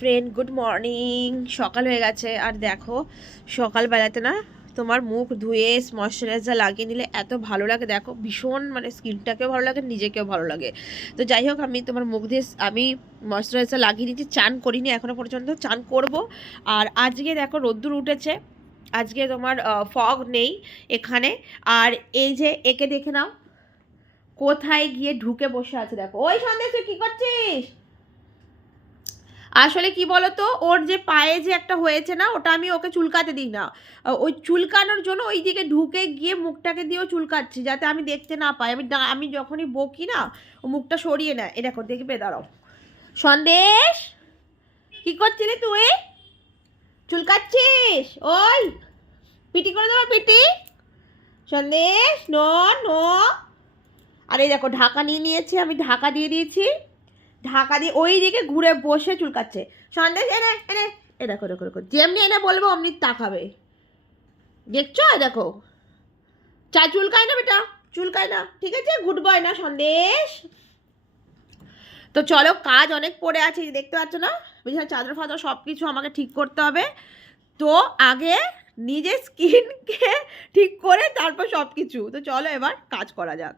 Friend good morning. সকাল হয়ে গেছে আর দেখো সকালবেলাতে না তোমার মুখ ধুয়ে ময়শ্চারাইজার লাগিয়ে নিলে এত ভালো লাগে, দেখো ভীষণ মানে স্কিনটাকেও ভালো লাগে, নিজেকেও ভালো লাগে। তো যাই হোক, আমি তোমার মুখ দিয়ে আমি ময়শ্চারাইজার লাগিয়ে নিচ্ছি। চান করিনি এখনও পর্যন্ত, চান করব। আর আজকে দেখো রোদ্দুর উঠেছে, আজকে তোমার ফগ নেই এখানে। আর এই যে একে দেখে নাও কোথায় গিয়ে ঢুকে বসে আছে, দেখো। ওই সন্দেশ, তুই কী করছিস? আসলে কি বলতো, ওর যে পায়ে যে একটা হয়েছে না, ওটা আমি ওকে চুলকাতে দিই না। ওই চুলকানোর জন্য ওই দিকে ঢুকে গিয়ে মুখটাকে দিয়েও চুলকাচ্ছি, যাতে আমি দেখতে না পাই। আমি যখনই বকি না, ও মুখটা সরিয়ে নেয়। এ দেখো, দেখবে, দাঁড়াও। সন্দেশ, কি করছিলি তুই? চুলকাচ্ছিস? ওই পিটি করে দেবো, পিটি। Sandesh, no no. আর এই দেখো, ঢাকা নিয়ে নিয়েছি, আমি ঢাকা দিয়ে দিয়েছি। ঢাকা দিয়ে ওই দিকে ঘুরে বসে চুলকাচ্ছে। সন্দেশ, এনে এনে। এ দেখো দেখো দেখো, যেমনি এনে বলবো অমনি তাকাবে, দেখছো? দেখো, চা চুলকায় না বেটা, চুলকায় না, ঠিক আছে? গুড বয় না সন্দেশ। তো চলো, কাজ অনেক পড়ে আছে, দেখতে পাচ্ছ না? বিশাল চাদর ফাদর সব কিছু আমাকে ঠিক করতে হবে। তো আগে নিজের স্কিনকে ঠিক করে তারপর সব কিছু। তো চলো এবার কাজ করা যাক।